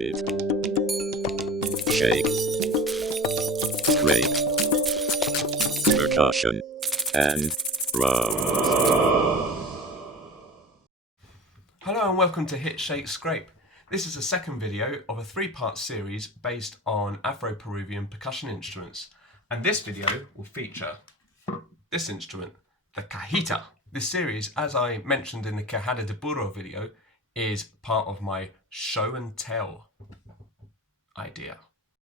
Lift, shake, scrape, percussion, and drum. Hello and welcome to Hit, Shake, Scrape. This is the second video of a three-part series based on Afro Peruvian percussion instruments. And this video will feature this instrument, the Cajita. This series, as I mentioned in the Cajita de Burro video, is part of my show and tell idea.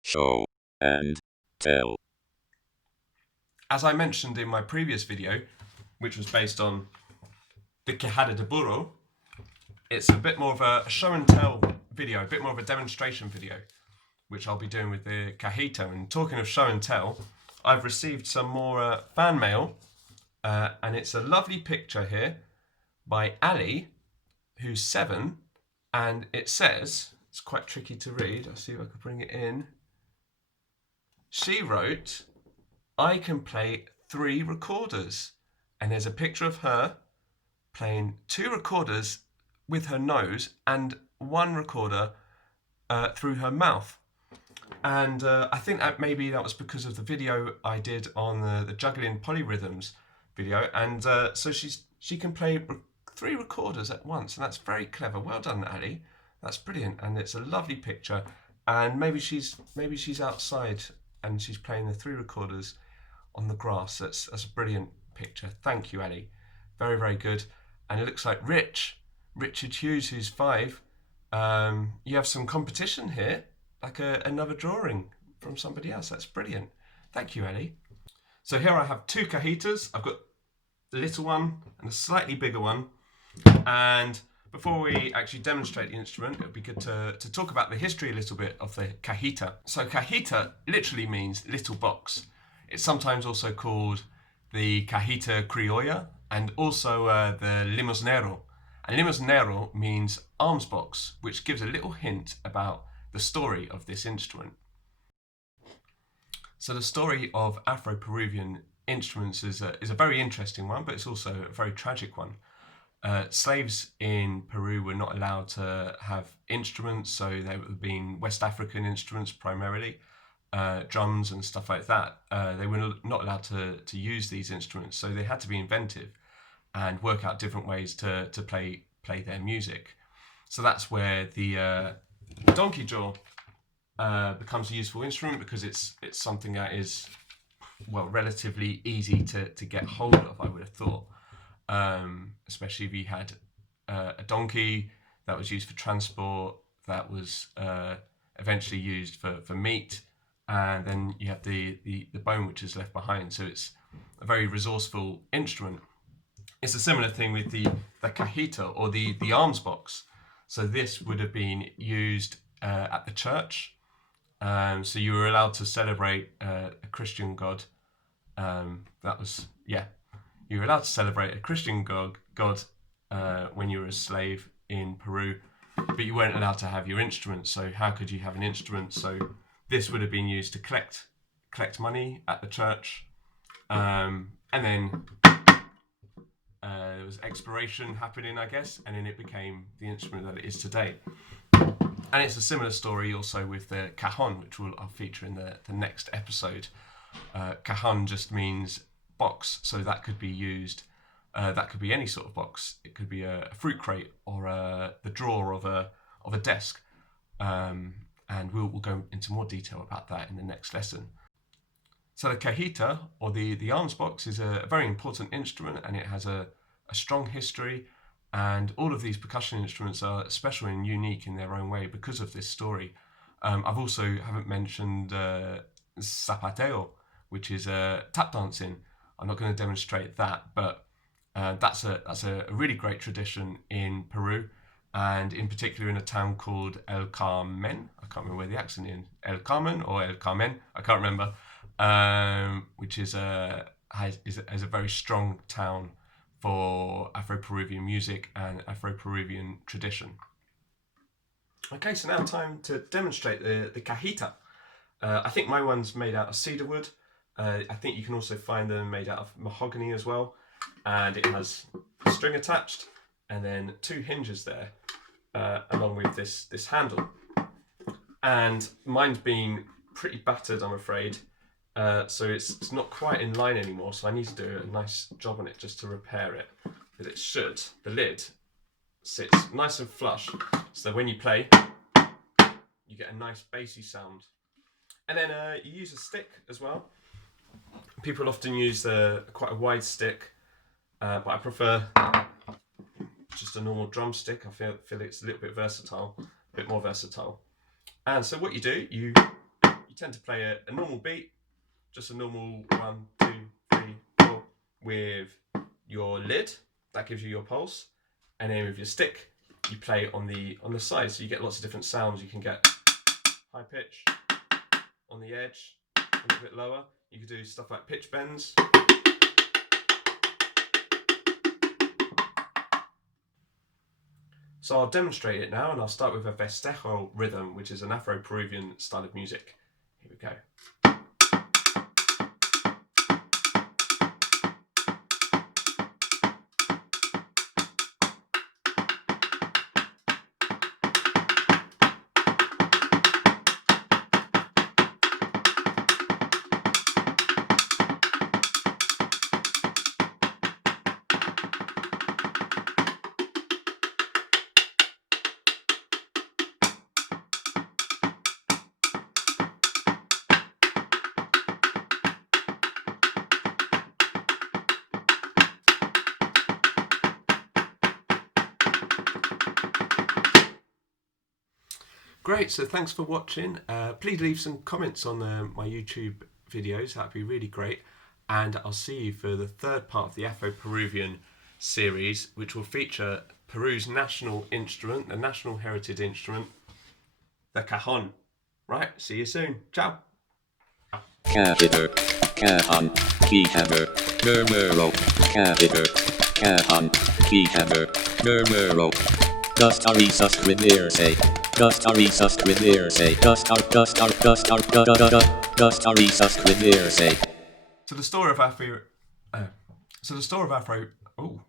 Show and tell. As I mentioned in my previous video, which was based on the Cajita de Burro, it's a bit more of a show and tell video, a bit more of a demonstration video, which I'll be doing with the Cajita. And talking of show and tell, I've received some more fan mail, and it's a lovely picture here by Ali, who's 7, and it says, it's quite tricky to read, I'll see if I can bring it in. She wrote, "I can play 3 recorders," and there's a picture of her playing 2 recorders with her nose and 1 recorder through her mouth. And I think that maybe that was because of the video I did on the juggling polyrhythms video, and so she can play 3 recorders at once, and that's very clever. Well done, Ali. That's brilliant, and it's a lovely picture. And maybe she's outside and she's playing the 3 recorders on the grass. That's a brilliant picture. Thank you, Ali. Very, very good. And it looks like Richard Hughes, who's 5. You have some competition here, like another drawing from somebody else. That's brilliant. Thank you, Ali. So here I have 2 cajitas. I've got the little one and a slightly bigger one. And before we actually demonstrate the instrument, it would be good to talk about the history a little bit of the cajita. So cajita literally means little box. It's sometimes also called the cajita criolla and also the limosnero. And limosnero means arms box, which gives a little hint about the story of this instrument. So the story of Afro Peruvian instruments is a very interesting one, but it's also a very tragic one. Slaves in Peru were not allowed to have instruments, so they would have been West African instruments primarily, drums and stuff like that. They were not allowed to use these instruments, so they had to be inventive and work out different ways to play their music. So that's where the donkey jaw becomes a useful instrument, because it's something that is, well, relatively easy to get hold of, I would have thought. Especially if you had a donkey that was used for transport, that was eventually used for meat, and then you have the bone which is left behind. So it's a very resourceful instrument. It's a similar thing with the cajita, or the arms box. So this would have been used at the church. So you were allowed to celebrate a Christian god. You were allowed to celebrate a Christian god when you were a slave in Peru, but you weren't allowed to have your instruments. So how could you have an instrument? So this would have been used to collect money at the church, and then there was exploration happening, I guess, and then it became the instrument that it is today. And it's a similar story also with the cajon, which I'll feature in the next episode. Cajon just means box, so that could be used. That could be any sort of box. It could be a fruit crate or the drawer of a desk. And we'll go into more detail about that in the next lesson. So the cajita, or the arms box, is a very important instrument, and it has a strong history. And all of these percussion instruments are special and unique in their own way because of this story. I've also haven't mentioned zapateo, which is tap dancing. I'm not going to demonstrate that, but that's a really great tradition in Peru, and in particular in a town called El Carmen. I can't remember where the accent is. El Carmen or El Carmen, I can't remember. Which is has a very strong town for Afro-Peruvian music and Afro-Peruvian tradition. Okay, so now time to demonstrate the cajita. I think my one's made out of cedar wood. I think you can also find them made out of mahogany as well. And it has a string attached and then 2 hinges there, along with this handle. and mine's been pretty battered, I'm afraid. So it's not quite in line anymore, so I need to do a nice job on it just to repair it. But it should, the lid sits nice and flush, so when you play, you get a nice bassy sound. And then you use a stick as well. People often use quite a wide stick, but I prefer just a normal drumstick. I feel it's a little bit versatile, a bit more versatile. And so what you do, you tend to play a normal beat, just a normal 1, 2, 3, 4 with your lid. That gives you your pulse, and then with your stick, you play on the side, so you get lots of different sounds. You can get high pitch on the edge, a little bit lower. You could do stuff like pitch bends. So I'll demonstrate it now, and I'll start with a festejo rhythm, which is an Afro Peruvian style of music. Here we go. Great, so thanks for watching. Please leave some comments on my YouTube videos, that'd be really great. And I'll see you for the third part of the Afro Peruvian series, which will feature Peru's national instrument, the national heritage instrument, the cajon. Right, see you soon. Ciao. Cajita, cajon, keyhammer, murmuro, cajita, cajon, keyhammer, murmuro. Gustari suscribirse. Gustari suscribirse. Gustari suscribirse. So the story of Afro. Oh.